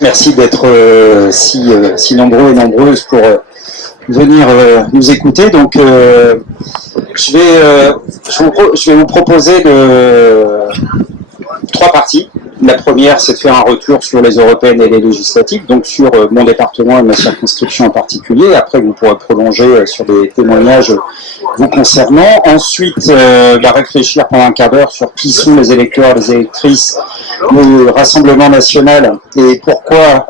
Merci d'être si nombreux et nombreuses pour venir nous écouter. Donc, je vais vous proposer trois parties. La première, c'est de faire un retour sur les européennes et les législatives, donc sur mon département et ma circonscription en particulier. Après, vous pourrez prolonger sur des témoignages vous concernant. Ensuite, réfléchir pendant un quart d'heure sur qui sont les électeurs, les électrices, le Rassemblement national et pourquoi,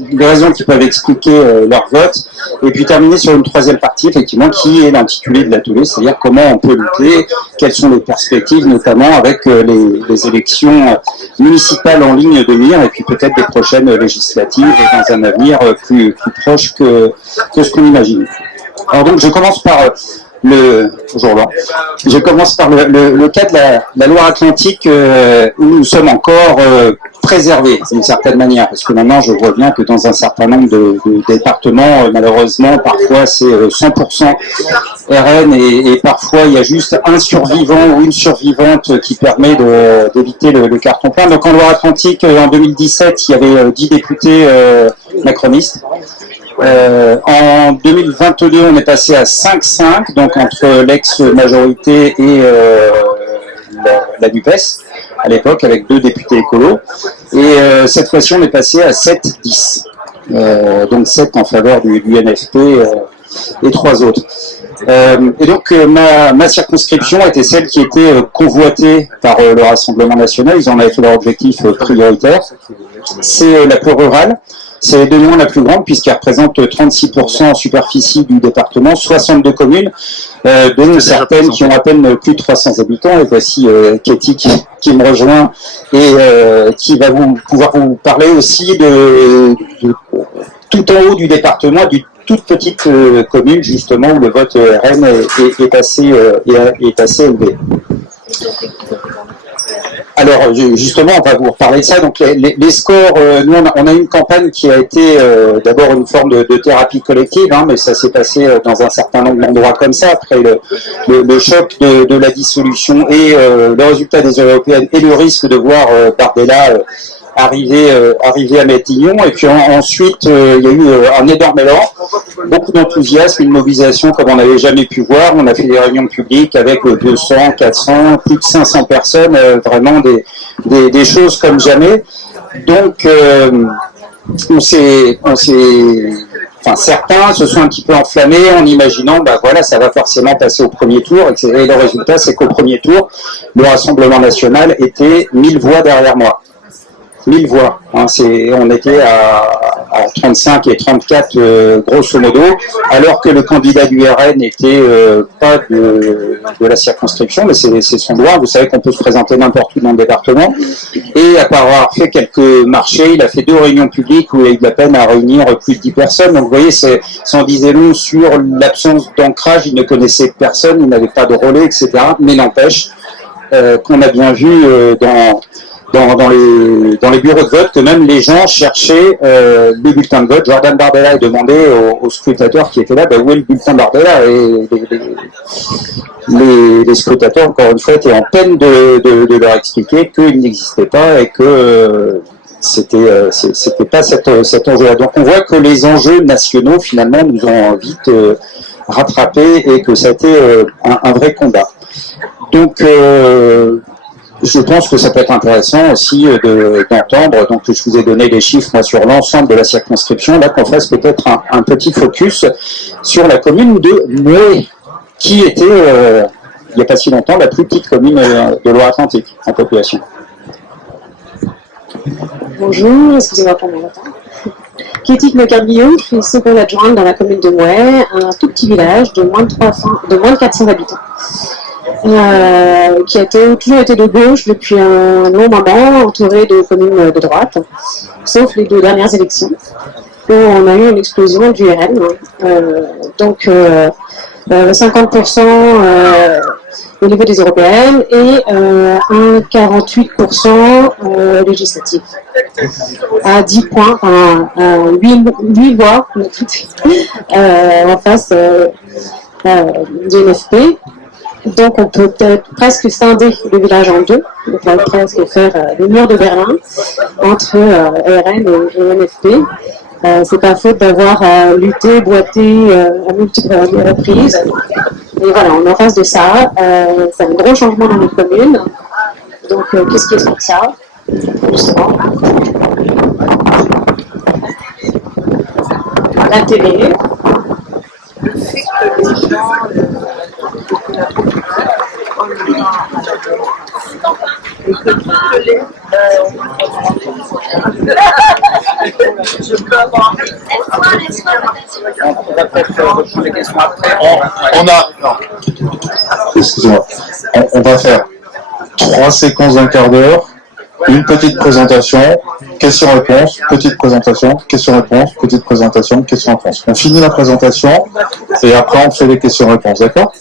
les raisons qui peuvent expliquer leur vote. Et puis terminer sur une troisième partie, effectivement, qui est l'intitulé de l'atelier, c'est-à-dire comment on peut lutter, quelles sont les perspectives, notamment avec les élections municipales en ligne de mire, et puis peut-être des prochaines législatives dans un avenir plus proche que ce qu'on imagine. Alors donc, je commence par le cas de la Loire-Atlantique où nous sommes encore préservés d'une certaine manière, parce que maintenant je vois bien que dans un certain nombre de départements, malheureusement, parfois c'est 100% RN et parfois il y a juste un survivant ou une survivante qui permet d'éviter le carton plein. Donc en Loire-Atlantique, en 2017, il y avait 10 députés macronistes. En 2022, on est passé à 5-5, donc entre l'ex-majorité et la NUPES, à l'époque, avec 2 députés écolos. Et cette fois-ci, on est passé à 7-10. Donc 7 en faveur du NFP et 3 autres. Et donc ma circonscription était celle qui était convoitée par le Rassemblement national. Ils en avaient fait leur objectif prioritaire. C'est la plus rurale. C'est de loin la plus grande puisqu'elle représente 36% en superficie du département, 62 communes, dont certaines qui ont à peine plus de 300 habitants. Et voici Katie qui me rejoint et qui va pouvoir vous parler aussi de tout en haut du département, d'une toute petite commune justement où le vote RN est assez élevé. Alors justement, on va vous reparler de ça. Donc les scores, nous on a une campagne qui a été d'abord une forme de thérapie collective, mais ça s'est passé dans un certain nombre d'endroits comme ça, après le choc de la dissolution et le résultat des européennes et le risque de voir Bardella arriver à Matignon. Et puis ensuite, il y a eu un énorme élan, beaucoup d'enthousiasme, une mobilisation comme on n'avait jamais pu voir. On a fait des réunions publiques avec 200, 400, plus de 500 personnes, vraiment des choses comme jamais. Donc, certains se sont un petit peu enflammés en imaginant, ça va forcément passer au premier tour. Et le résultat, c'est qu'au premier tour, le Rassemblement national était 1000 voix derrière moi. 1000 voix. On était à 35 et 34 grosso modo, alors que le candidat du RN n'était pas de la circonscription, mais c'est son droit. Vous savez qu'on peut se présenter n'importe où dans le département. Et après avoir fait quelques marchés, il a fait 2 réunions publiques où il a eu de la peine à réunir plus de 10 personnes. Donc vous voyez, ça en disait long sur l'absence d'ancrage. Il ne connaissait personne, il n'avait pas de relais, etc. Mais n'empêche qu'on a bien vu dans les bureaux de vote que même les gens cherchaient le bulletin de vote. Jordan Bardella a demandé aux scrutateurs qui étaient là, où est le bulletin de Bardella, et les scrutateurs, encore une fois, étaient en peine de leur expliquer qu'il n'existait pas et que c'était pas cet enjeu-là. Donc on voit que les enjeux nationaux finalement nous ont vite rattrapés et que ça a été un vrai combat. Donc je pense que ça peut être intéressant aussi d'entendre, donc je vous ai donné les chiffres sur l'ensemble de la circonscription, là qu'on fasse peut-être un petit focus sur la commune de Mouet, qui était, il n'y a pas si longtemps, la plus petite commune de Loire-Atlantique en population. Bonjour, excusez-moi pour mon retard. Katie Mocarbillon, je suis seconde adjointe dans la commune de Mouet, un tout petit village de moins de 400 habitants. Qui a toujours été de gauche depuis un long moment, entouré de communes de droite, sauf les 2 dernières élections, où on a eu une explosion du RN. Donc 50% au niveau des européennes et un 48% législatif. À 10 points, 8 voix en face du NFP. Donc on peut peut-être presque scinder le village en deux, donc on va presque faire le mur de Berlin entre RN et NFP. C'est pas faute d'avoir lutté, boité à multiples reprises. Et voilà, on est en face de ça. C'est un gros changement dans notre commune. Donc qu'est-ce qui explique ça? Justement, la télé. Le fait que les gens et que toutes les je peux avoir on va peut-être poser des questions après. On a excusez-moi, on va faire 3 séquences d'un quart d'heure, une petite présentation, question-réponse, petite présentation, question-réponse, petite présentation, question-réponse. On finit la présentation et après on fait les questions-réponses, d'accord?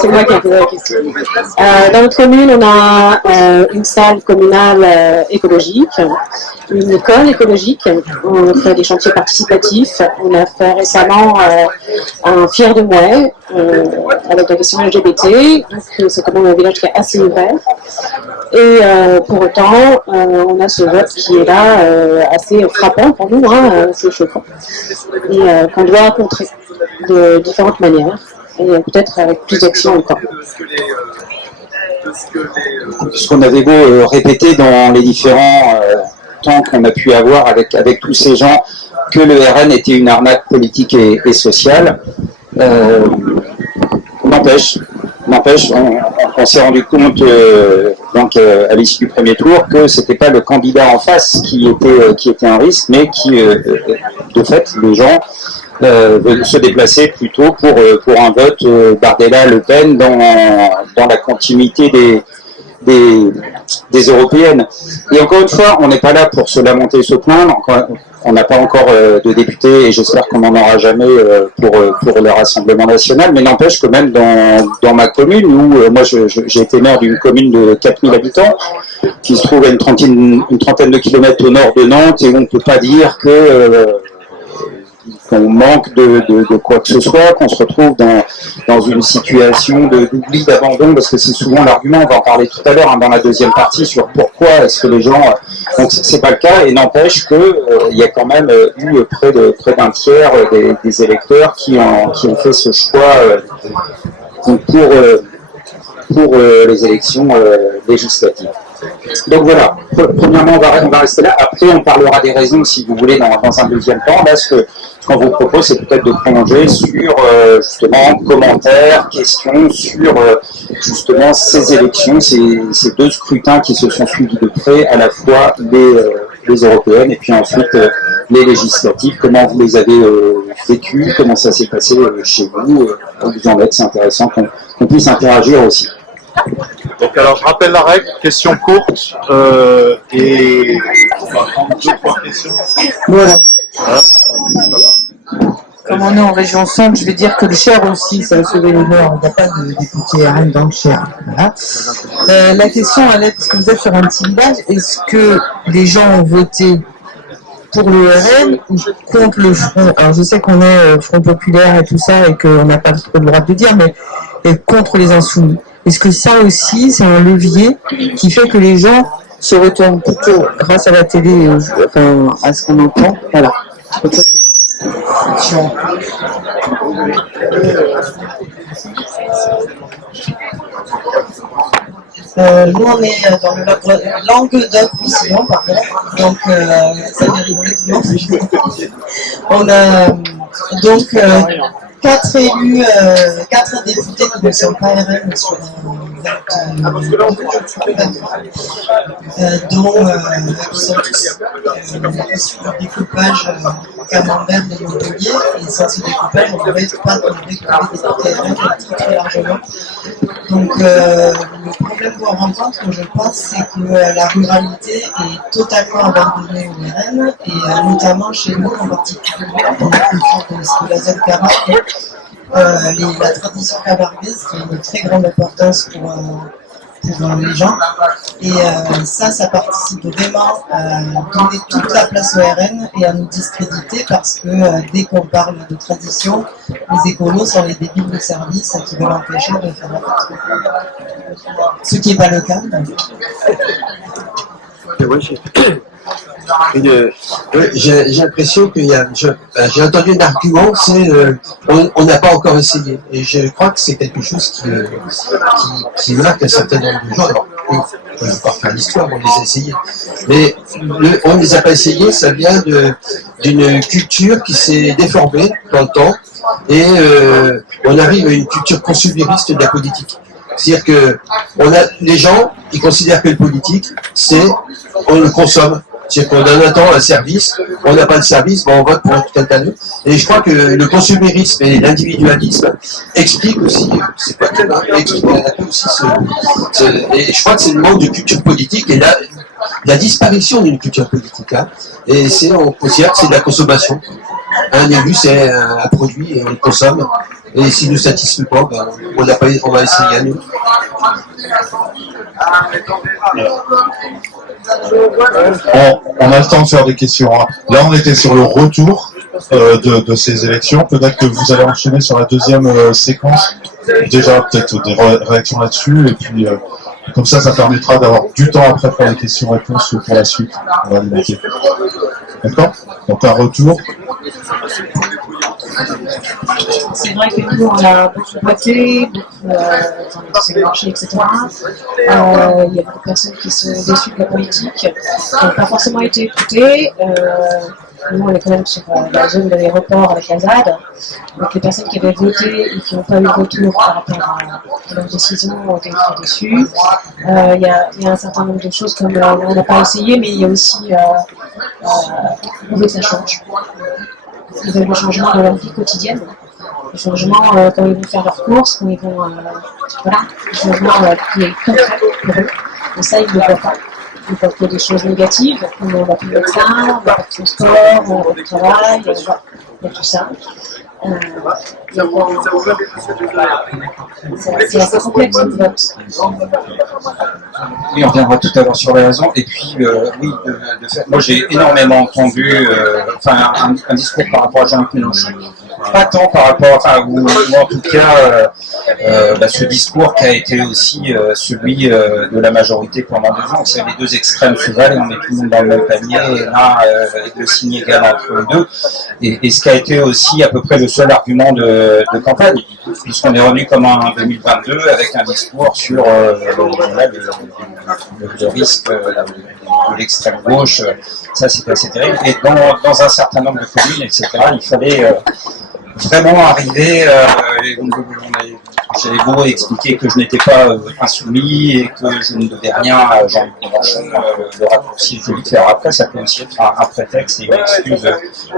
C'est moi qui ai posé la question. Dans notre commune, on a une salle communale écologique, une école écologique. On fait des chantiers participatifs. On a fait récemment un fier de Mouais avec la question LGBT. Donc c'est quand même un village qui est assez ouvert. Et pour autant, on a ce vote qui est là assez frappant pour nous, assez choquant, et qu'on doit contrer de différentes manières. Et peut-être avec plus d'action encore. Puisqu'on avait beau répéter dans les différents temps qu'on a pu avoir avec tous ces gens que le RN était une arnaque politique et sociale, n'empêche, on s'est rendu compte donc à l'issue du premier tour que c'était pas le candidat en face qui était un risque, mais qui de fait les gens se déplacer plutôt pour un vote Bardella-Le Pen dans la continuité des européennes. Et encore une fois, on n'est pas là pour se lamenter et se plaindre. On n'a pas encore de députés et j'espère qu'on n'en aura jamais pour le Rassemblement national, mais n'empêche que même dans ma commune, où moi j'ai été maire d'une commune de 4000 habitants, qui se trouve à une trentaine de kilomètres au nord de Nantes, et où on ne peut pas dire qu'on manque de quoi que ce soit, qu'on se retrouve dans une situation d'oubli, d'abandon, parce que c'est souvent l'argument, on va en parler tout à l'heure dans la deuxième partie, sur pourquoi est-ce que les gens... Donc c'est pas le cas, et n'empêche qu'il y a quand même eu près d'un tiers des électeurs qui ont fait ce choix pour les élections législatives. Donc voilà, premièrement on va rester là, après on parlera des raisons si vous voulez dans un deuxième temps. Là ce qu'on vous propose c'est peut-être de prolonger sur justement commentaires, questions sur justement ces élections, ces deux scrutins qui se sont suivis de près, à la fois les européennes et puis ensuite les législatives. Comment vous les avez vécues, comment ça s'est passé chez vous, vous en êtes, c'est intéressant qu'on puisse interagir aussi. Donc alors je rappelle la règle, question courte et 2-3 questions. Voilà. Comme on est en région centre, je vais dire que le Cher aussi, ça a sauvé l'honneur. Il n'y a pas de député RN dans le Cher. Voilà. La question, elle est, parce que vous êtes sur un petit village, est-ce que les gens ont voté pour le RN ou contre le Front? Alors je sais qu'on est Front Populaire et tout ça et qu'on n'a pas trop le droit de dire, mais contre les Insoumis. Est-ce que ça aussi, c'est un levier qui fait que les gens se retournent plutôt grâce à la télé, enfin à ce qu'on entend? Voilà. Nous, on est dans le Languedoc-Roussillon, pardon. Donc, ça fait rigoler tout le monde. On a donc 4 élus, 4 députés qui ne sont pas RN sur dont qui sont tous issus du découpage camembert de Montpellier. Et sans ce découpage, on n'aurait pas trouvé que les députés RN très largement. Donc, le problème qu'on rencontre, je pense, c'est que la ruralité est totalement abandonnée au RN, et notamment chez nous en particulier, dans la culture de la zone Camargue, la tradition camarguaise qui a une très grande importance pour les gens. Et ça participe vraiment à donner toute la place au RN et à nous discréditer parce que dès qu'on parle de tradition, les écolos sont les débiles de service qui veulent empêcher de faire la fête. Ce qui n'est pas le cas. J'ai l'impression qu'il y a, j'ai entendu un argument, c'est on n'a pas encore essayé. Et je crois que c'est quelque chose qui marque un certain nombre de gens. Alors, on ne va pas faire l'histoire, on les a essayés. Mais on ne les a pas essayés, ça vient d'une culture qui s'est déformée dans le temps. Et on arrive à une culture consumériste de la politique. C'est-à-dire que les gens, ils considèrent que le politique, c'est on le consomme. C'est qu'on donne un temps un service, on n'a pas de service, bon, on vote pour quelqu'un d'autre. Et je crois que le consumérisme et l'individualisme expliquent aussi, c'est pas que là, expliquent aussi et je crois que c'est le manque de culture politique et la disparition d'une culture politique. Hein. Et on considère que c'est de la consommation. Un élu, c'est un produit et on le consomme. Et s'il ne nous satisfait pas, ben, on va essayer à nous. On a le temps de faire des questions. Hein. Là, on était sur le retour de ces élections. Peut-être que vous allez enchaîner sur la deuxième séquence. Déjà, peut-être des réactions là-dessus. Et puis, comme ça permettra d'avoir du temps après pour les questions-réponses pour la suite. On va les noter. D'accord? Donc, un retour. C'est vrai que nous, on a beaucoup voté, beaucoup marché, etc. Il y a beaucoup de personnes qui sont déçues de la politique, qui n'ont pas forcément été écoutées. Nous, on est quand même sur la zone de l'aéroport avec la ZAD. Donc, les personnes qui avaient voté et qui n'ont pas eu de retour par rapport à leurs décisions ont été très déçues. Il y a un certain nombre de choses comme on n'a pas essayé, mais il y a aussi on veut que ça change. Ils veulent le changement de leur vie quotidienne, le changement quand ils vont faire leurs courses, quand ils vont, voilà, le changement qui est concret pour eux. Et ça, ils ne le voient pas. Ils voient que des choses négatives, comme on va plus de médecin, on va pas de transport, on va pas de travail, il y a tout ça. C'est assez complexe le vote. Oui, on reviendra tout à l'heure sur les raisons. Et puis, oui, de fait, moi j'ai énormément entendu un discours par rapport à Jean-Luc Mélenchon. Pas tant par rapport, ou en tout cas, ce discours qui a été aussi celui de la majorité pendant 2 ans. C'est les deux extrêmes se valent et on met tout le monde dans le même panier, et l'un avec le signe égal entre les deux. Et ce qui a été aussi à peu près le seul argument de campagne, puisqu'on est revenu comme en 2022 avec un discours sur le risque de l'extrême gauche. Ça, c'était assez terrible. Et dans un certain nombre de communes, etc., il fallait vraiment arriver. J'avais beau expliquer que je n'étais pas insoumis et que je ne devais rien à Jean-Luc Mélenchon. Le raccourci, je vais le faire après, ça peut aussi être un prétexte et une excuse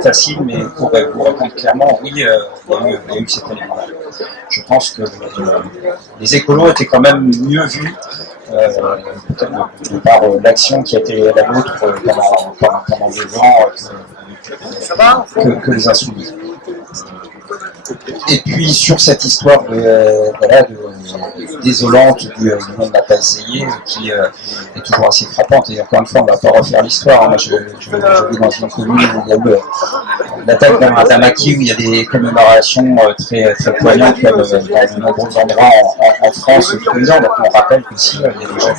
facile, mais pour vous répondre clairement, oui, il y a eu cet élément-là. Je pense que les écolos étaient quand même mieux vus, peut-être par l'action qui a été la nôtre pendant 2 ans que les insoumis. Et puis sur cette histoire désolante du monde n'a pas essayé, qui est toujours assez frappante, et encore une fois on ne va pas refaire l'histoire. Moi je vis dans une commune où il y a eu l'attaque d'un maquis, où il y a des commémorations très, très poignantes comme dans de nombreux endroits en France tous les ans. Donc on rappelle qu'aussi il y a déjà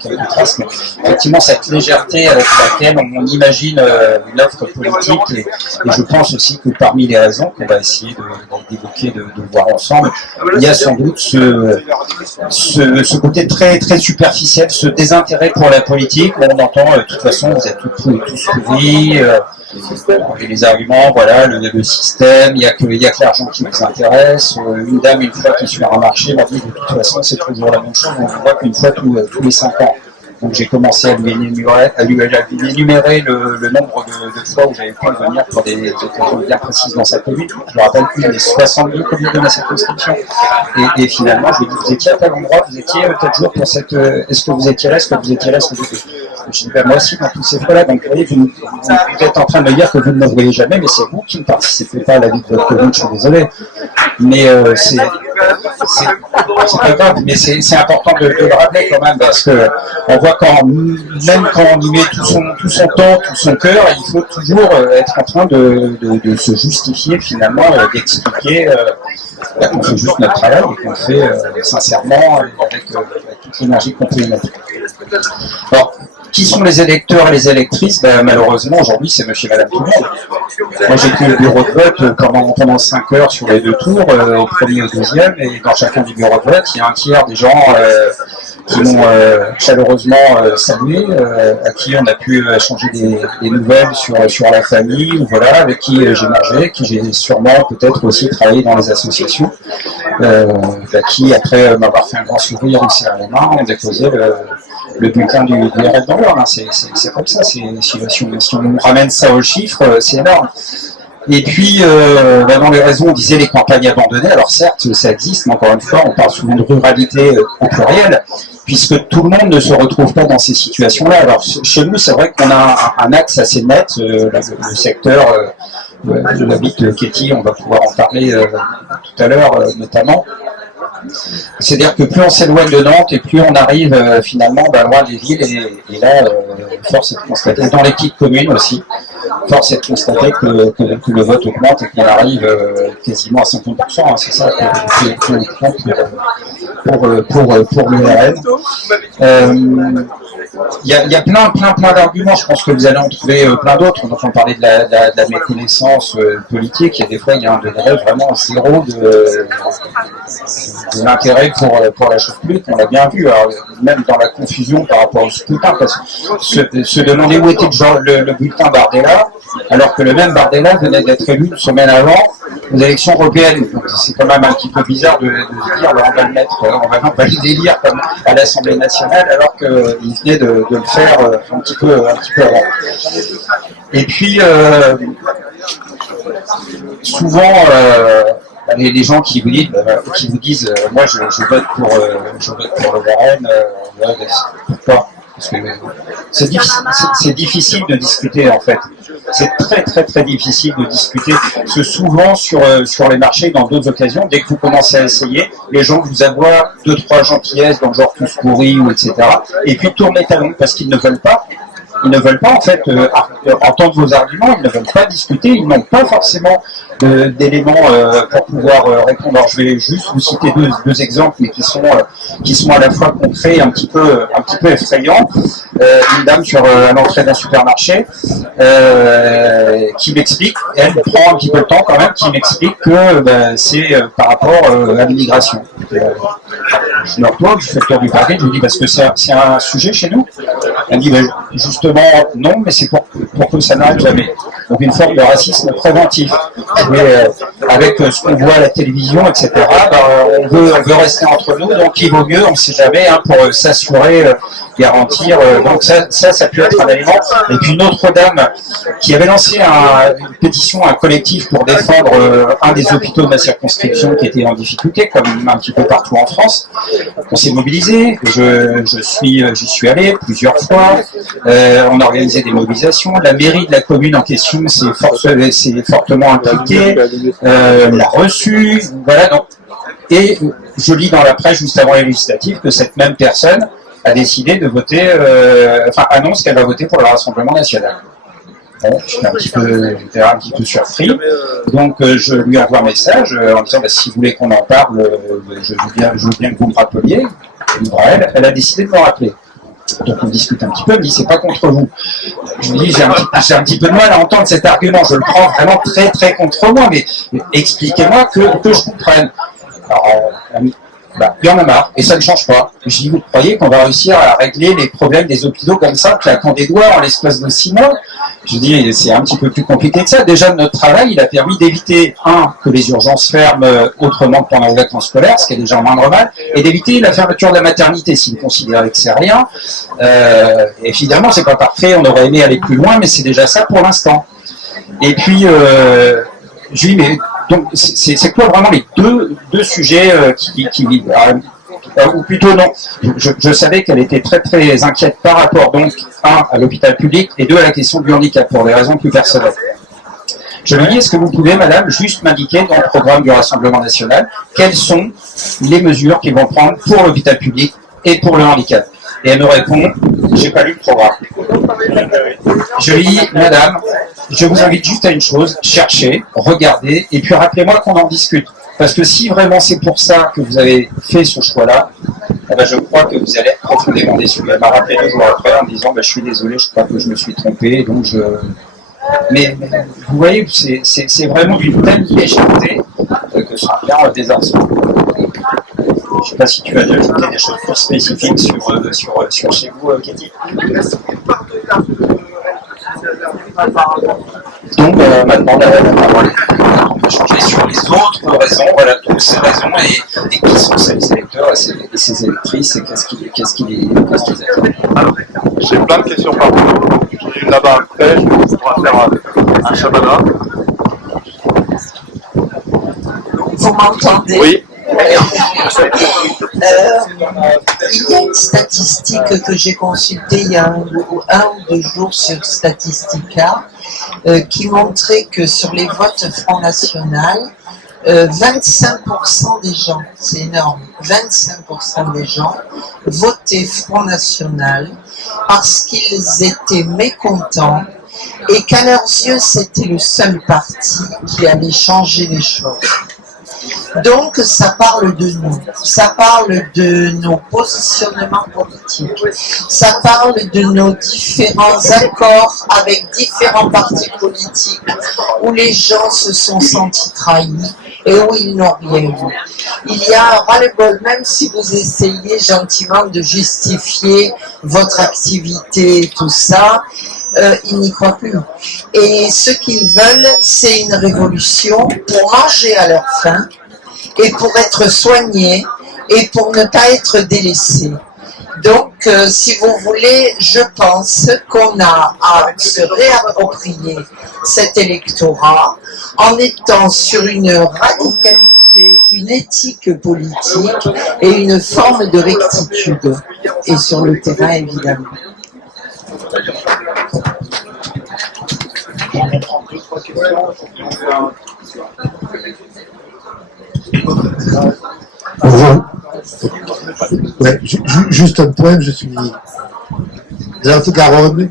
quelques traces, mais effectivement cette légèreté avec laquelle on imagine une offre politique, et je pense aussi que parmi les raisons qu'on va essayer d'évoquer, de voir ensemble, il y a sans doute ce côté très, très superficiel, ce désintérêt pour la politique, où on entend de toute façon vous êtes tous pourris, et les arguments, voilà, le système, il y a que l'argent qui nous intéresse. Une dame, une fois qui est sur un marché, m'a dit de toute façon c'est toujours la même chose, on voit qu'une fois tous les 5 ans. Donc j'ai commencé à lui énumérer le nombre de fois où j'avais pu venir pour des occasions bien précises dans sa commune. Je me rappelle plus des 62 communes de ma circonscription. Et finalement, je lui ai dit, vous étiez à tel endroit, vous étiez tel jour pour cette... Est-ce que vous étiez là, est-ce que vous étiez là, est-ce que vous étiez... Je dis, moi aussi, dans toutes ces fois-là, donc vous voyez, vous êtes en train de me dire que vous ne me voyez jamais, mais c'est vous qui ne participez pas à la vie de votre commune, je suis désolé. Mais c'est pas grave, mais c'est important de le rappeler quand même, parce que on voit même quand on y met tout son temps, tout son cœur, il faut toujours être en train de se justifier finalement, d'expliquer qu'on fait juste notre travail et qu'on le fait sincèrement avec toute l'énergie qu'on peut y mettre. Alors, qui sont les électeurs et les électrices? Malheureusement, aujourd'hui, c'est monsieur et madame tout le monde. Moi, j'ai été au bureau de vote pendant 5 heures sur les 2 tours, au premier et au deuxième, et dans chacun des bureaux de vote, il y a un tiers des gens qui m'ont chaleureusement salué, à qui on a pu échanger des nouvelles sur la famille, ou voilà, avec qui j'ai mangé, qui j'ai sûrement peut-être aussi travaillé dans les associations, à qui, après m'avoir fait un grand sourire, on serre les mains, on déposait le bulletin du RN dans l'heure. C'est comme ça, si on ramène ça aux chiffres, c'est énorme. Et puis, dans les réseaux, on disait les campagnes abandonnées. Alors certes, ça existe, mais encore une fois, on parle souvent de ruralité au pluriel, puisque tout le monde ne se retrouve pas dans ces situations-là. Alors chez nous, c'est vrai qu'on a un axe assez net, le secteur où habite Katie, on va pouvoir en parler tout à l'heure notamment. C'est-à-dire que plus on s'éloigne de Nantes et plus on arrive finalement loin des villes, et là, force est de constater, dans les petites communes aussi, force est de constater que le vote augmente et qu'on arrive quasiment à 50%, hein, c'est ça pour le RN. Il y a plein d'arguments, je pense que vous allez en trouver plein d'autres. Donc on parlait de la méconnaissance politique, et des fois il y a un degré vraiment zéro de l'intérêt pour la chose publique, on l'a bien vu, alors, même dans la confusion par rapport au scrutin, parce que se demander où était le bulletin Bardella, alors que le même Bardella venait d'être élu une semaine avant aux élections européennes. Donc c'est quand même un petit peu bizarre de se dire, on va le mettre, on va le délire comme à l'Assemblée nationale, alors qu'il venait de le faire un petit peu avant. Et puis, souvent, les gens qui vous disent, moi je vote pour le RN, pourquoi? Parce que c'est difficile de discuter en fait. C'est très difficile de discuter. Parce que souvent sur les marchés, dans d'autres occasions, dès que vous commencez à essayer, les gens vous aboient 2-3 gentillesses dans le genre tous pourris ou etc. Et puis tournent les talons parce qu'ils ne veulent pas. Ils ne veulent pas en fait entendre vos arguments, ils ne veulent pas discuter, ils n'ont pas forcément d'éléments pour pouvoir répondre. Alors je vais juste vous citer deux exemples, mais qui sont à la fois concrets et un petit peu effrayants. Une dame à l'entrée d'un supermarché qui m'explique, elle prend un petit peu de temps quand même, qui m'explique que c'est par rapport à l'immigration. Je me retourne, je fais le tour du paquet, je lui dis parce que c'est un sujet chez nous. Elle me dit justement non, mais c'est pour que ça n'arrive jamais. Donc une forme de racisme préventif. Avec ce qu'on voit à la télévision, etc., on veut rester entre nous, donc il vaut mieux, on ne sait jamais, pour s'assurer, garantir. Donc ça peut être un élément. Et puis une autre dame qui avait lancé une pétition, un collectif pour défendre un des hôpitaux de ma circonscription qui était en difficulté, comme un petit peu partout en France. On s'est mobilisé, j'y suis allé plusieurs fois, on a organisé des mobilisations, la mairie de la commune en question s'est fortement impliquée, l'a reçu, voilà. Donc, et je lis dans la presse juste avant les législatives que cette même personne a décidé de voter, annonce qu'elle va voter pour le Rassemblement national. Bon, j'étais un petit peu surpris, donc je lui envoie un message en disant si vous voulez qu'on en parle, je veux bien que vous me rappeliez. Elle a décidé de me rappeler. Donc on discute un petit peu, elle me dit c'est pas contre vous. Je lui dis j'ai un petit peu de mal à entendre cet argument, je le prends vraiment très contre moi, mais expliquez-moi que je comprenne. Alors il y en a marre, et ça ne change pas. Je dis vous croyez qu'on va réussir à régler les problèmes des hôpitaux comme ça, claquant des doigts en l'espace de 6 mois? Je dis c'est un petit peu plus compliqué que ça. Déjà notre travail, il a permis d'éviter que les urgences ferment autrement que pendant les vacances scolaires, ce qui est déjà un moindre mal, et d'éviter la fermeture de la maternité si vous considérez que c'est rien. Évidemment c'est pas parfait, on aurait aimé aller plus loin, mais c'est déjà ça pour l'instant. Et puis je lui dis mais donc c'est quoi vraiment les deux sujets ou plutôt non, je savais qu'elle était très inquiète par rapport donc à l'hôpital public et à la question du handicap pour des raisons plus personnelles. Je lui dis, est-ce que vous pouvez, madame, juste m'indiquer dans le programme du Rassemblement national quelles sont les mesures qu'ils vont prendre pour l'hôpital public et pour le handicap? Et elle me répond, j'ai pas lu le programme. Je lui dis, madame, je vous invite juste à une chose, cherchez, regardez, et puis rappelez-moi qu'on en discute. Parce que si vraiment c'est pour ça que vous avez fait ce choix-là, eh ben je crois que vous allez être profondément déçu. Elle m'a rappelé 2 jours après en me disant, je suis désolé, je crois que je me suis trompé, donc je... Mais vous voyez, c'est vraiment d'une telle légèreté que ça vient désarçonnant. Je ne sais pas si tu as ajouté des choses plus spécifiques sur chez vous, Cathy. Donc maintenant, la parole on peut changer sur les autres raisons, voilà, toutes ces raisons et qui sont ces électeurs et ces électrices et qu'est-ce qui les attend. Alors, j'ai plein de questions par contre. J'en ai une là-bas après, je pourrais faire un Shabbat. Vous m'entendez? Oui. Il y a une statistique que j'ai consultée il y a un ou deux jours sur Statistica qui montrait que sur les votes Front National, 25% des gens, c'est énorme, 25% des gens votaient Front National parce qu'ils étaient mécontents et qu'à leurs yeux c'était le seul parti qui allait changer les choses. Donc, ça parle de nous, ça parle de nos positionnements politiques, ça parle de nos différents accords avec différents partis politiques où les gens se sont sentis trahis et où ils n'ont rien eu. Il y a un ras-le-bol, même si vous essayez gentiment de justifier votre activité et tout ça, ils n'y croient plus. Et ce qu'ils veulent, c'est une révolution pour manger à leur faim et pour être soignés et pour ne pas être délaissés. Donc, si vous voulez, je pense qu'on a à se réapproprier cet électorat en étant sur une radicalité, une éthique politique et une forme de rectitude. Et sur le terrain, évidemment. Bonjour. Ouais, juste un point, je suis de la Haute-Garonne,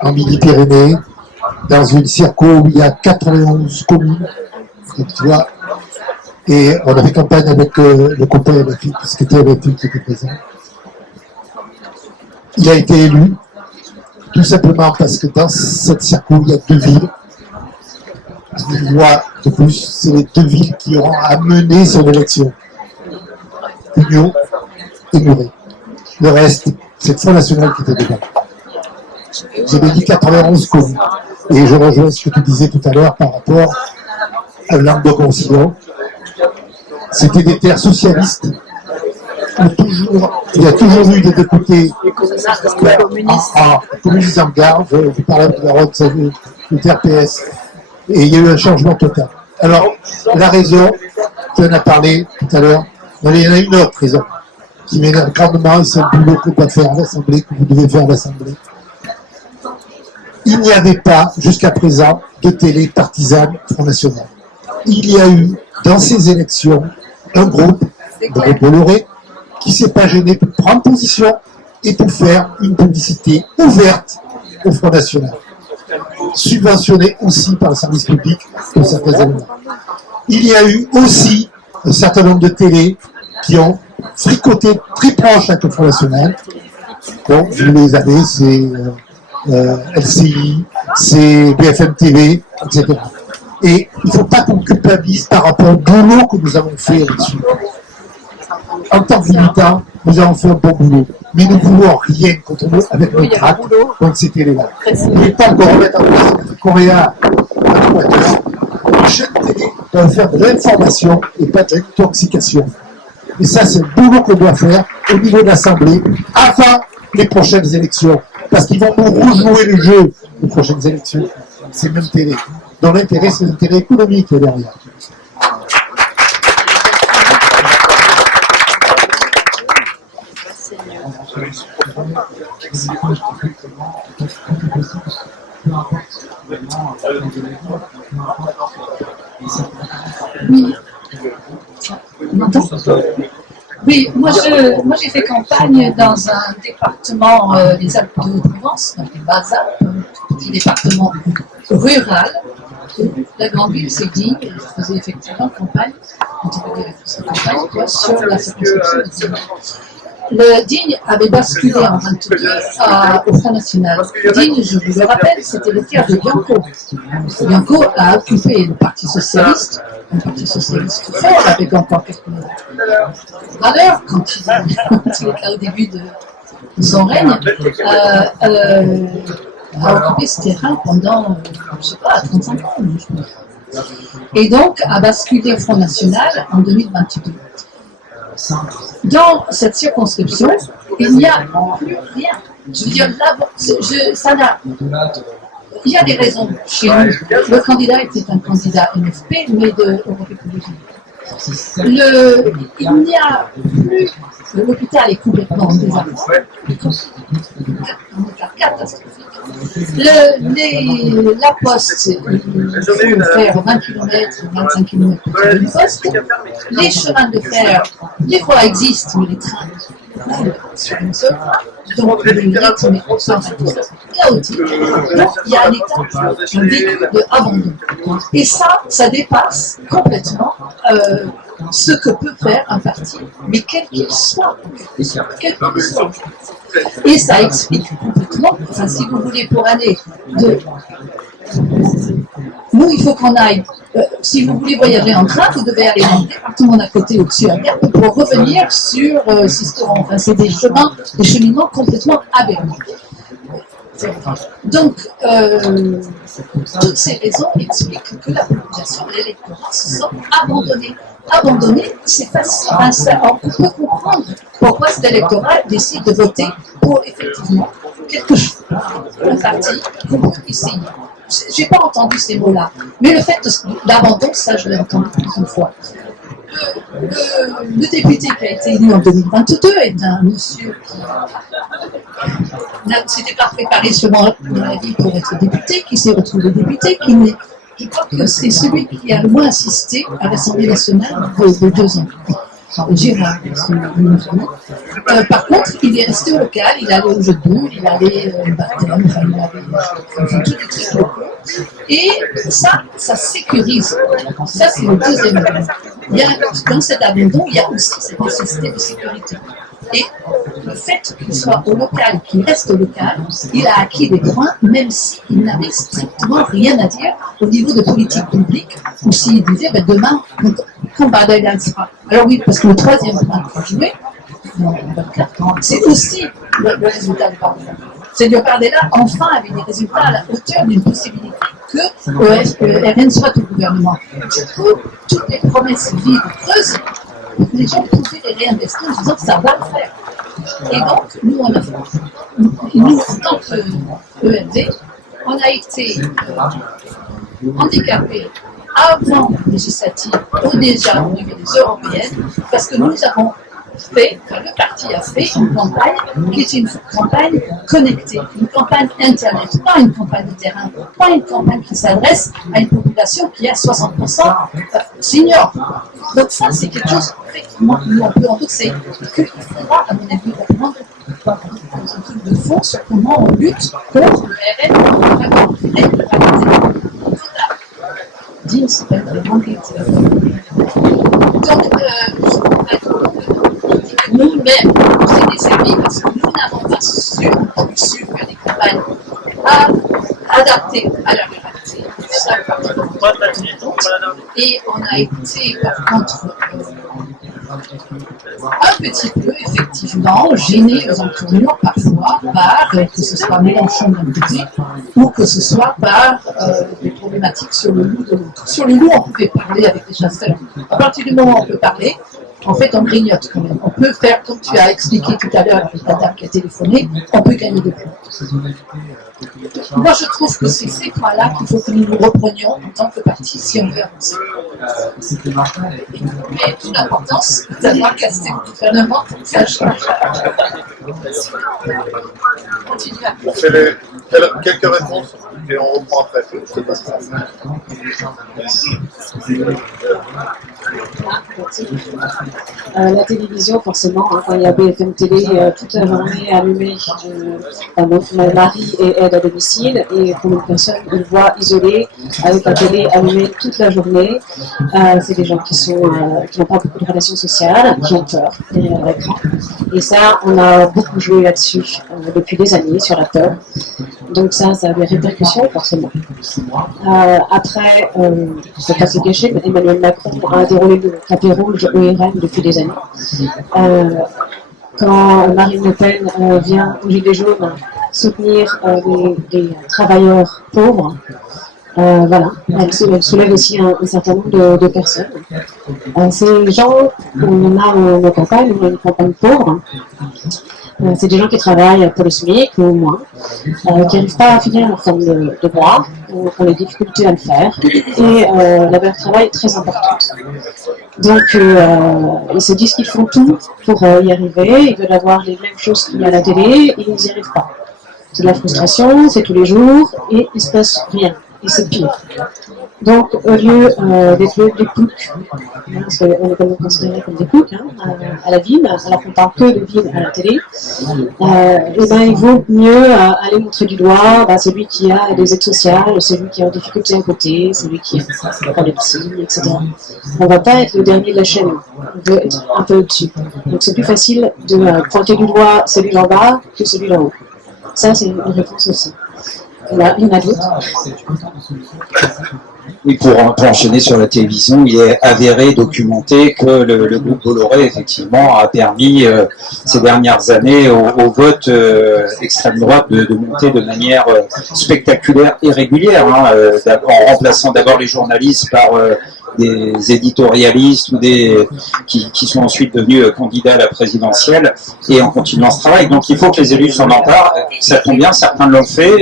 en Midi-Pyrénées, dans une circo où il y a 91 communes, tu vois, et on a fait campagne avec le copain et la fille, qui était présent. Il a été élu, tout simplement parce que dans cette circo, il y a 2 villes. Une loi de plus, c'est les 2 villes qui auront amené son élection. Union et Muret. Le reste, c'est le Front National qui était dedans. J'avais dit 91 communes. Et je rejoins ce que tu disais tout à l'heure par rapport à Languedoc-Roussillon. C'était des terres socialistes. Il y a toujours eu des députés communistes en garde, je parlais de la route de RPS, et il y a eu un changement total. Alors, la raison, tu en as parlé tout à l'heure, il y en a une autre raison qui m'énerve grandement, et c'est le boulot qu'on doit faire à l'Assemblée, que vous devez faire à l'Assemblée. Il n'y avait pas, jusqu'à présent, de télé partisane Front National. Il y a eu, dans ces élections, un groupe Bolloré, qui ne s'est pas gêné pour prendre position et pour faire une publicité ouverte au Front National, subventionné aussi par le service public pour certains éléments. Il y a eu aussi un certain nombre de télés qui ont fricoté très proche avec le Front National. Bon, vous les avez, c'est LCI, c'est BFM TV, etc. Et il ne faut pas qu'on culpabilise par rapport au boulot que nous avons fait là-dessus. En tant que militants, nous avons fait un bon boulot. Mais nous ne voulons rien contre nous avec nos tracts, contre ces télés-là. Il n'est pas de remettre en cause les Coréens à Équateur. Les chaînes télé doivent faire de l'information et pas de l'intoxication. Et ça, c'est le boulot qu'on doit faire au niveau de l'Assemblée avant les prochaines élections. Parce qu'ils vont nous rejouer le jeu aux prochaines élections. Ces mêmes télés. Dont l'intérêt, c'est l'intérêt économique derrière. Oui. On m'entend ? Oui, moi j'ai fait campagne dans un département des Alpes de Haute-Provence, donc les Bas-Alpes, un petit département rural. La grande ville, c'est Digne, et je faisais effectivement campagne, sur la circonscription de Digne. Le Digne avait basculé en 22 au Front National. Digne, je vous le rappelle, c'était le terre de Bianco. Bianco a occupé le Parti Socialiste, un Parti Socialiste fort, avec encore quelques valeurs, quand il était au début de son règne, a occupé ce terrain pendant, je ne sais pas, 35 ans, je pense. Et donc a basculé au Front National en 2022. Dans cette circonscription, il n'y a plus rien. Je veux dire, il y a des raisons chez nous. Le candidat était un candidat NFP, mais de Europe Écologie. Il n'y a plus. L'hôpital est complètement en désarroi. Catastrophique. La poste, il faut faire 20 km, 25 km de poste. Les chemins de fer, les voies existent, mais les trains sur une seule voie. Donc le rythme est chaotique. Donc il y a un état d'abandon. Et ça dépasse complètement ce que peut faire un parti, mais quel qu'il soit. Et ça explique complètement, enfin, si vous voulez, pour aller de... Nous, il faut qu'on aille, si vous voulez voyager en train, vous devez aller dans le département d'à côté au-dessus à Gap pour revenir sur Sisteron. Enfin, c'est des cheminements complètement aberrants. Donc, toutes ces raisons expliquent que la population et l'électorat se sont abandonnés. C'est facile. On peut comprendre pourquoi cet électorat décide de voter pour effectivement quelque chose, un parti qu'on peut essayer. Je n'ai pas entendu ces mots-là, mais le fait d'abandon, ça je l'ai entendu plusieurs fois. Le député qui a été élu en 2022 est un monsieur qui s'était pas préparé seulement dans la vie pour être député, qui s'est retrouvé député, je crois que c'est celui qui a le moins assisté à l'Assemblée nationale de 2 ans. Gérard, par contre, il est resté au local, il allait au jeu de boules, il allait au baptême, il allait tous les trucs locaux. Et ça sécurise. Ça, c'est le deuxième élément. Dans cet abandon, il y a aussi cette nécessité de sécurité. Et le fait qu'il soit au local, qu'il reste au local, il a acquis des points, même s'il n'avait strictement rien à dire au niveau de politique publique, ou s'il disait, demain, quand Bardella sera. Alors oui, parce que le troisième point qu'il faut jouer, c'est aussi le résultat de Bardella. C'est que Bardella, enfin, avait des résultats à la hauteur d'une possibilité que RN soit au gouvernement. Du coup, toutes les promesses vides creuses, les gens pouvaient les réinvestir en disant que ça va le faire. Et donc, nous, en tant qu'ELV, on a été handicapés avant les législatives ou déjà au niveau des européennes, parce que nous avons fait, le parti a fait une campagne qui est une campagne connectée, une campagne Internet, pas une campagne de terrain, pas une campagne qui s'adresse à une population qui a 60% senior. Donc ça, c'est quelque chose effectivement nous on peut endosser, qu'il faudra, à mon avis, vraiment un truc de fond sur comment on lutte contre le RN, vraiment, Digne, c'est pas vraiment nous-mêmes, c'est des amis parce que nous n'avons pas su faire des campagnes adaptées à la réalité. Et on a été, par contre, un petit peu, effectivement, gênés aux entournures parfois par, que ce soit Mélenchon d'un côté, ou que ce soit par des problématiques sur le loup de l'autre. Sur le loup, on pouvait parler avec les chasseurs. À partir du moment où on peut parler, en fait, on grignote quand même. On peut faire, comme tu as expliqué tout à l'heure avec la dame qui a téléphoné, on peut gagner des points. Moi, je trouve que c'est ces points-là qu'il faut que nous nous reprenions en tant que parti si on veut avancer. Mais toute l'importance d'avoir casté le gouvernement pour que ça change. Continue à... On fait quelques réponses et on reprend après. La télévision, forcément, hein, quand il y a BFM Télé toute la journée allumée, donc mon mari est aide à domicile et pour une personne, une voix isolée avec la télé allumée toute la journée, c'est des gens qui n'ont pas beaucoup de relations sociales, qui ont peur derrière l'écran. Et ça, on a beaucoup joué là-dessus depuis des années sur la peur. Donc ça a des répercussions forcément. Après, je ne peux pas se cacher, mais Emmanuel Macron a déroulé le tapis rouge au RN depuis des années. Quand Marine Le Pen vient aux Gilets jaunes soutenir les travailleurs pauvres, voilà, elle soulève aussi un certain nombre de personnes. Ces gens, on a nos campagnes, on a une campagne pauvre. C'est des gens qui travaillent pour le SMIC ou moins, qui n'arrivent pas à finir leur forme de droit, qui ont des difficultés à le faire, et la valeur travail est très importante. Donc, ils se disent qu'ils font tout pour y arriver, ils veulent avoir les mêmes choses qu'il y a à la télé, et ils n'y arrivent pas. C'est de la frustration, c'est tous les jours, et il ne se passe rien, et c'est pire. Donc, au lieu d'être des ploucs, parce qu'on est quand même considérés comme des ploucs à la ville, alors qu'on parle que de ville à la télé, et ben, il vaut mieux aller montrer du doigt celui qui a des aides sociales, celui qui a des difficultés à côté, celui qui a pas de psy, etc. On ne va pas être le dernier de la chaîne, on veut être un peu au-dessus. Donc, c'est plus facile de pointer du doigt celui d'en bas que celui d'en haut. Ça, c'est une réponse aussi. Il y en a d'autres. Oui, pour enchaîner sur la télévision, il est avéré, documenté que le groupe Bolloré, effectivement, a permis ces dernières années au vote extrême droite de monter de manière spectaculaire et régulière, en remplaçant d'abord les journalistes par des éditorialistes ou qui sont ensuite devenus candidats à la présidentielle et en continuant ce travail. Donc il faut que les élus s'en emparent. Ça tombe bien, certains l'ont fait.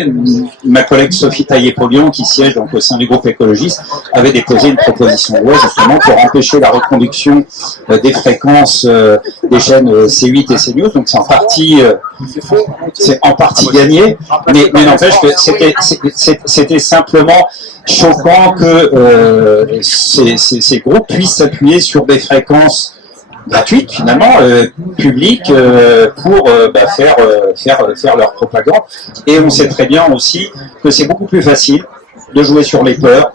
Ma collègue Sophie Taillé-Polion, qui siège donc au sein du groupe écologiste, avait déposé une proposition de loi justement pour empêcher la reconduction des fréquences des chaînes C8 et CNews. Donc c'est en partie gagné, mais n'empêche que c'était simplement choquant que ces groupes puissent s'appuyer sur des fréquences gratuites finalement, publiques, pour faire leur propagande. Et on sait très bien aussi que c'est beaucoup plus facile de jouer sur les peurs,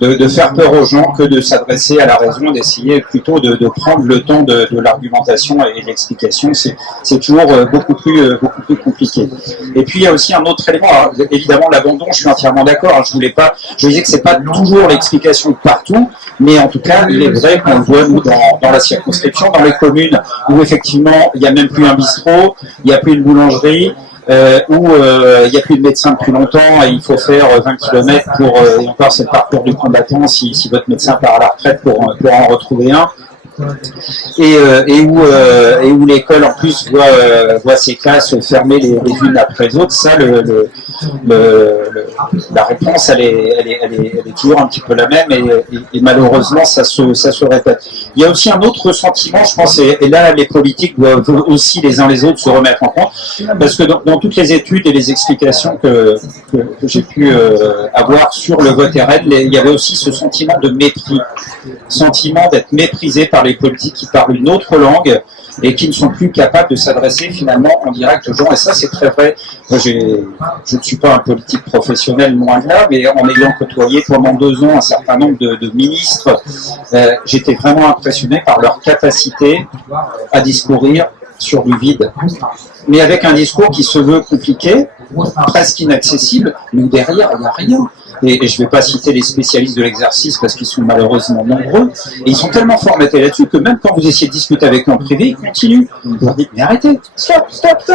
de faire peur aux gens que de s'adresser à la raison, d'essayer plutôt de prendre le temps de l'argumentation et de l'explication. C'est toujours beaucoup plus compliqué. Et puis il y a aussi un autre élément. Alors, évidemment, l'abandon, je suis entièrement d'accord. Je disais que c'est pas toujours l'explication partout, mais en tout cas, il est vrai qu'on le voit nous dans la circonscription, dans les communes où effectivement il n'y a même plus un bistrot, il n'y a plus une boulangerie. Où il n'y a plus de médecin depuis longtemps et il faut faire 20 km et encore c'est le parcours du combattant si votre médecin part à la retraite pour en retrouver un. Et où l'école en plus voit ses classes fermer les unes après les autres. Ça, la réponse elle est toujours un petit peu la même et malheureusement ça se répète. Il y a aussi un autre sentiment, je pense, et là les politiques doivent aussi les uns les autres se remettre en compte, parce que dans toutes les études et les explications que j'ai pu avoir sur le vote RN, il y avait aussi ce sentiment de mépris, sentiment d'être méprisé par les politiques qui parlent une autre langue et qui ne sont plus capables de s'adresser finalement en direct aux gens. Et ça, c'est très vrai. Moi, je ne suis pas un politique professionnel, loin de là, mais en ayant côtoyé pendant 2 ans un certain nombre de ministres, j'étais vraiment impressionné par leur capacité à discourir sur du vide. Mais avec un discours qui se veut compliqué, presque inaccessible, mais derrière, il n'y a rien. et je ne vais pas citer les spécialistes de l'exercice parce qu'ils sont malheureusement nombreux, et ils sont tellement formatés là-dessus que même quand vous essayez de discuter avec eux en privé, ils continuent. Vous leur dites, mais arrêtez, stop,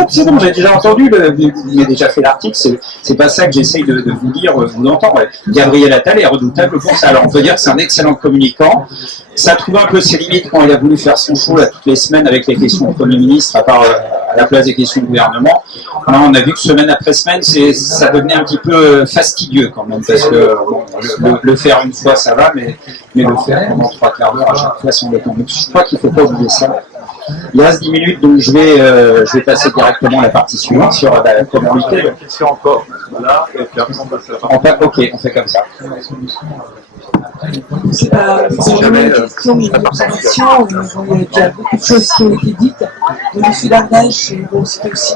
c'est bon, j'ai déjà entendu, vous avez déjà fait l'article, c'est pas ça que j'essaye de vous dire, vous l'entendre. Gabriel Attal est redoutable pour ça. Alors on peut dire que c'est un excellent communicant. Ça trouve un peu ses limites quand il a voulu faire son show là, toutes les semaines avec les questions au Premier ministre, à part à la place des questions au gouvernement. Là, on a vu que semaine après semaine, ça devenait un petit peu fastidieux quand même, parce que bon, le faire une fois, ça va, mais le faire pendant 3 quarts d'heure à chaque fois, sans le temps. Donc, je crois qu'il ne faut pas oublier ça. Il reste 10 minutes, donc je vais passer directement à la partie suivante sur la communauté. Une question encore. Voilà, et puis après, on passe à la partie. Ok, on fait comme ça. C'est jamais une question d'observation. Il y a beaucoup de choses qui ont été dites. Je suis d'Ardèche, bon, c'était aussi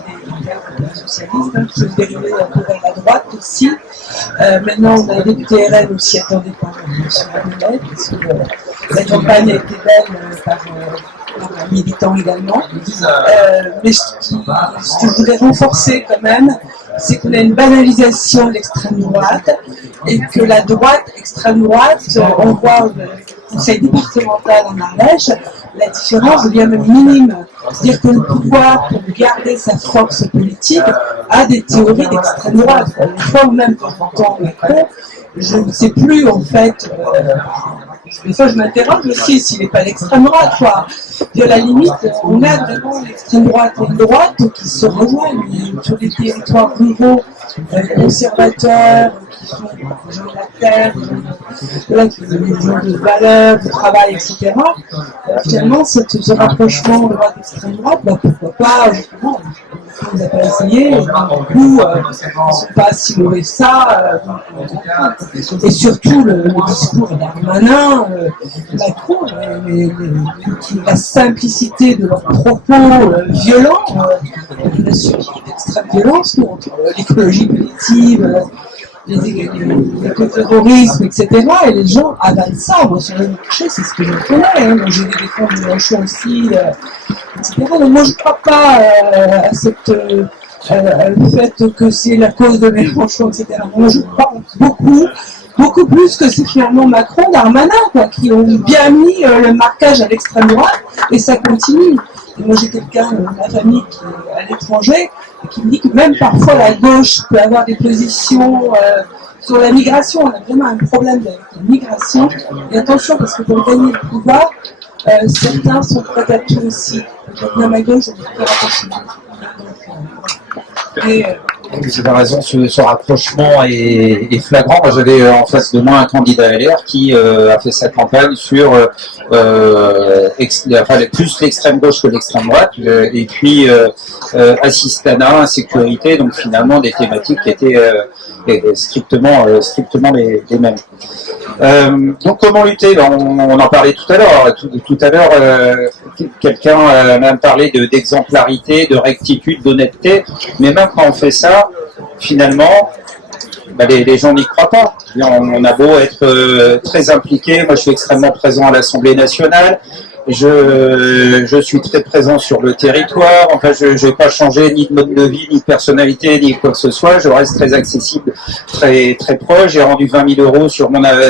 des socialistes qui se dérivaient un peu vers la droite aussi. Maintenant, on a les députés RN aussi attendés par sur la nouvelle, parce que la campagne a été belle par un militant également. Mais ce que je voulais renforcer quand même, c'est qu'on a une banalisation de l'extrême droite et que la droite, extrême droite, on voit au conseil départemental en Ardèche, la différence devient même minime. C'est-à-dire que le pouvoir, pour garder sa force politique, a des théories d'extrême droite. Une fois ou même quand j'entends Macron, je ne sais plus en fait. Des fois, je m'interroge aussi s'il n'est pas l'extrême droite, quoi. Et à la limite, on a vraiment l'extrême droite et une droite qui se rejoignent sur des territoires ruraux, conservateurs, qui sont des gens de la terre, des gens de valeur, de travail, etc. Finalement, ce rapprochement droite-extrême droite, bah, pourquoi pas, justement, on n'a pas essayé, du coup, ils ne sont pas si mauvais que ça. Et surtout, le discours d'Armanin, Macron, la simplicité de leurs propos violents, la survie d'extrême violence contre l'écologie punitive, l'écoterrorisme, etc. Et les gens avalent ça. Moi, sur le marché, c'est ce que je connais. Hein. Moi, j'ai des défenses de Mélenchon aussi, etc. Donc, moi, je ne crois pas à cette... le fait que c'est la cause de Mélenchon, etc. Moi, je crois beaucoup plus que c'est finalement Macron, Darmanin, quoi, qui ont bien mis le marquage à l'extrême droite, et ça continue. Et moi, j'ai quelqu'un de ma famille qui est à l'étranger, et qui me dit que même parfois la gauche peut avoir des positions sur la migration. On a vraiment un problème avec la migration. Et attention, parce que pour gagner le pouvoir, certains sont prêts à tout aussi. Dans ma gauche, je dois faire attention. Vous avez raison, ce rapprochement est flagrant. Moi, j'avais en face de moi un candidat LR qui a fait sa campagne sur plus l'extrême gauche que l'extrême droite, et puis assistanat, insécurité, donc finalement des thématiques qui étaient strictement les mêmes. Donc comment lutter? On en parlait tout à l'heure. Tout à l'heure, quelqu'un m'a parlé d'exemplarité, de rectitude, d'honnêteté. Mais même quand on fait ça, finalement, les gens n'y croient pas. On a beau être très impliqué. Moi, je suis extrêmement présent à l'Assemblée nationale. Je suis très présent sur le territoire. Enfin, je n'ai pas changé ni de mode de vie, ni de personnalité, ni quoi que ce soit. Je reste très accessible, très proche. J'ai rendu 20 000 €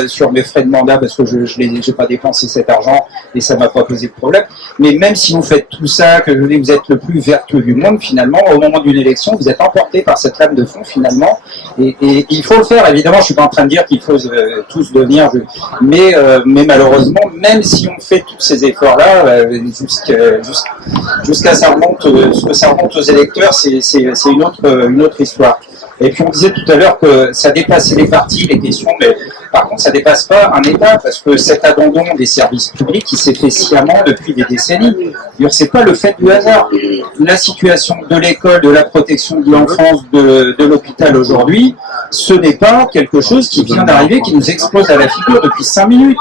sur mes frais de mandat parce que je n'ai pas dépensé cet argent et ça m'a pas posé de problème. Mais même si vous faites tout ça, que vous êtes le plus vertueux du monde, finalement, au moment d'une élection, vous êtes emporté par cette lame de fond, finalement. Et il faut le faire. Évidemment, je suis pas en train de dire qu'il faut tous devenir, mais malheureusement, même si on fait tous ces efforts là, jusqu'à ce que ça remonte aux électeurs, c'est une autre histoire. Et puis on disait tout à l'heure que ça dépassait les partis, les questions, mais par contre ça dépasse pas un État, parce que cet abandon des services publics, il s'est fait sciemment depuis des décennies. C'est pas le fait du hasard. La situation de l'école, de la protection de l'enfance, de l'hôpital aujourd'hui, ce n'est pas quelque chose qui vient d'arriver, qui nous explose à la figure depuis 5 minutes.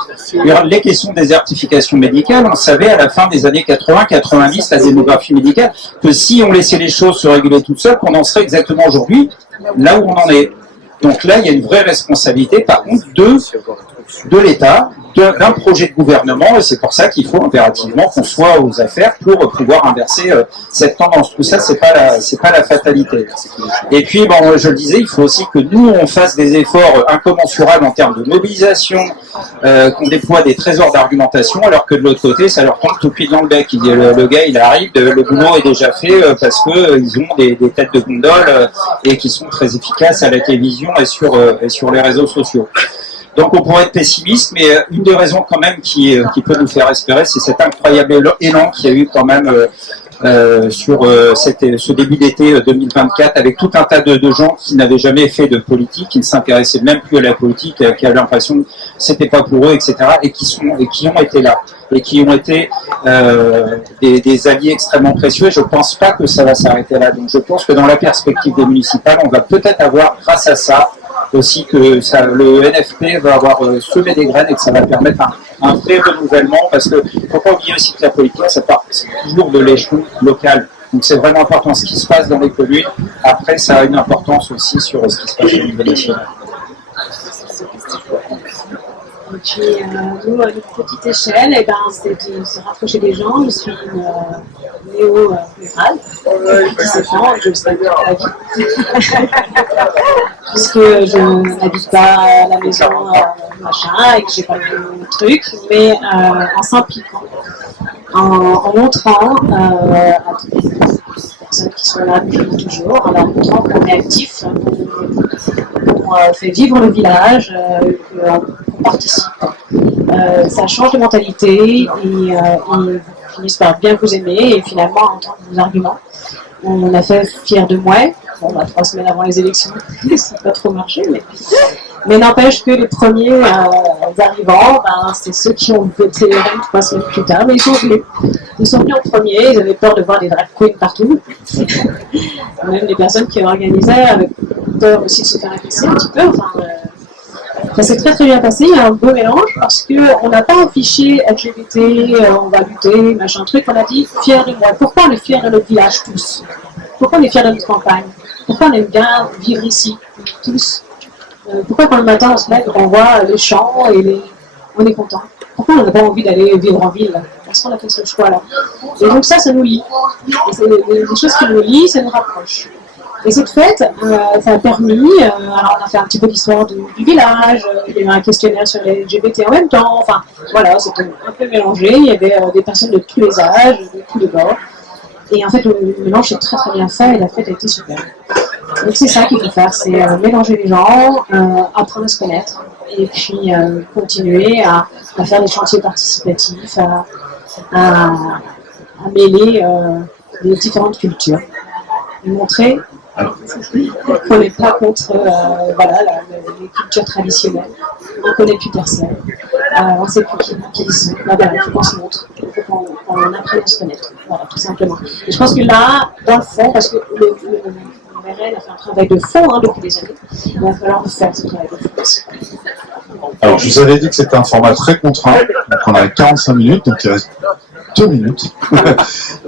Les questions de désertification médicale, on savait à la fin des années 80-90, la démographie médicale, que si on laissait les choses se réguler toutes seules, qu'on en serait exactement aujourd'hui là où on en est. Donc là, il y a une vraie responsabilité, par contre, de l'État, d'un projet de gouvernement, et c'est pour ça qu'il faut impérativement qu'on soit aux affaires pour pouvoir inverser cette tendance. Tout ça, c'est pas la fatalité. Et puis, bon, je le disais, il faut aussi que nous, on fasse des efforts incommensurables en termes de mobilisation, qu'on déploie des trésors d'argumentation, alors que de l'autre côté, ça leur tombe tout cuit dans le bec. Le gars, il arrive, le boulot est déjà fait parce que ils ont des têtes de gondole et qui sont très efficaces à la télévision et sur les réseaux sociaux. Donc on pourrait être pessimiste, mais une des raisons quand même qui peut nous faire espérer, c'est cet incroyable élan qu'il y a eu quand même sur ce début d'été 2024, avec tout un tas de gens qui n'avaient jamais fait de politique, qui ne s'intéressaient même plus à la politique, qui avaient l'impression que c'était pas pour eux, etc., et qui ont été là, et qui ont été des alliés extrêmement précieux. Et je pense pas que ça va s'arrêter là. Donc je pense que dans la perspective des municipales, on va peut-être avoir, grâce à ça, aussi que le NFP va avoir semé des graines et que ça va permettre un vrai renouvellement, parce que il ne faut pas oublier aussi que la politique, ça part toujours de l'échelon local. Donc c'est vraiment important ce qui se passe dans les communes. Après, ça a une importance aussi sur ce qui se passe au niveau national. Et puis, nous, à notre petite échelle, c'est de se rapprocher des gens. Je suis une néo-rurale, depuis 17 ans, et je le serai toute la vie. Puisque je n'habite pas à la maison, machin, et que j'ai pas de truc, mais en s'impliquant, en montrant à toutes les personnes qui sont là depuis toujours, en leur montrant qu'on est actif, qu'on fait vivre le village, qu'on participe. Ça change de mentalité et ils finissent par bien vous aimer et finalement entendre vos arguments. On a fait Fier de moi, 3 semaines avant les élections, ça n'a pas trop marché, mais n'empêche que les premiers arrivants, c'est ceux qui ont voté 3 semaines plus tard, mais ils sont venus. Ils sont venus en premier, ils avaient peur de voir des drag queens partout. Même les personnes qui organisaient avaient peur aussi de se faire agresser un petit peu. Ça s'est très très bien passé, il y a un beau mélange parce qu'on n'a pas affiché LGBT, on va lutter, machin truc, on a dit fier de moi. Pourquoi on est fiers de notre village tous? Pourquoi on est fiers de notre campagne? Pourquoi on aime bien vivre ici tous? Pourquoi quand le matin on se lève, on voit les champs et on est content? Pourquoi on n'a pas envie d'aller vivre en ville? Parce qu'on a fait ce choix-là. Et donc ça nous lie. Et c'est des choses qui nous lient, ça nous rapproche. Et cette fête, ça a permis, alors on a fait un petit peu l'histoire du village, il y a eu un questionnaire sur les LGBT en même temps, enfin voilà, c'était un peu mélangé, il y avait des personnes de tous les âges, de tous les bords. Et en fait, le mélange est très très bien fait et la fête a été super. Donc c'est ça qu'il faut faire, c'est mélanger les gens, apprendre à se connaître, et puis continuer à faire des chantiers participatifs, à mêler les différentes cultures. Et montrer qu'on n'est pas contre les cultures traditionnelles. On ne connaît plus personne. On ne sait plus qui ils sont. Voilà, il faut qu'on se montre. Il faut qu'on apprenne à se connaître. Voilà, tout simplement. Et je pense que là, dans le fond, parce que le MRL a fait un travail de fond depuis des années, il va falloir faire ce travail de fond aussi. Alors, je vous avais dit que c'était un format très contraint. Donc, on a 45 minutes, donc il reste 2 minutes.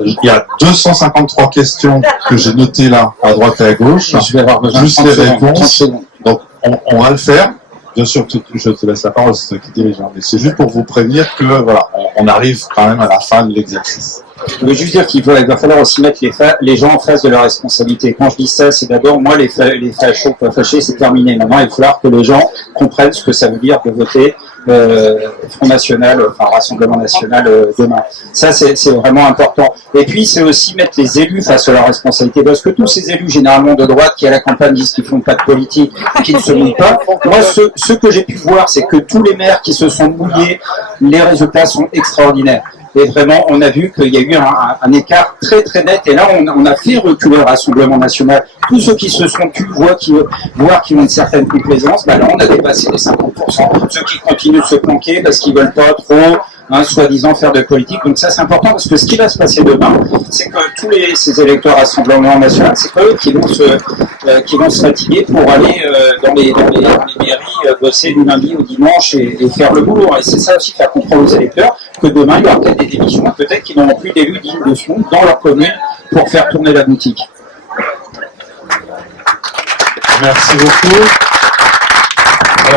Il y a 253 questions que j'ai notées là, à droite et à gauche. Je vais avoir besoin juste de les réponses. 30 secondes. Donc, on va le faire. Bien sûr, je te laisse la parole, c'est toi qui dirige. Mais c'est juste pour vous prévenir que, voilà, on arrive quand même à la fin de l'exercice. Je veux juste dire qu'il va falloir aussi mettre les gens en face de leurs responsabilités. Quand je dis ça, c'est d'abord, moi, les fachos, fâchés, c'est terminé. Maintenant, il va falloir que les gens comprennent ce que ça veut dire de voter Front National, enfin Rassemblement National demain. Ça, c'est vraiment important. Et puis, c'est aussi mettre les élus face à leurs responsabilités, parce que tous ces élus, généralement de droite, qui à la campagne disent qu'ils font pas de politique, qui ne se mouillent pas. Moi, ce que j'ai pu voir, c'est que tous les maires qui se sont mouillés, les résultats sont extraordinaires. Et vraiment, on a vu qu'il y a eu un écart très très net. Et là, on a fait reculer le Rassemblement National. Tous ceux qui se sont tus, voire qui ont une certaine complaisance, là, on a dépassé les 50%. Ceux qui continuent de se planquer parce qu'ils veulent pas trop, soi-disant, faire de politique. Donc ça, c'est important parce que ce qui va se passer demain, c'est que tous ces électeurs Rassemblement National, c'est pas eux qui vont se fatiguer pour aller dans les mairies, bosser du lundi au dimanche et faire le boulot. Et c'est ça aussi faire comprendre aux électeurs que demain, il y aura peut-être des démissions, peut-être qu'ils n'auront plus d'élus dignes de son dans leur commune pour faire tourner la boutique. Merci beaucoup.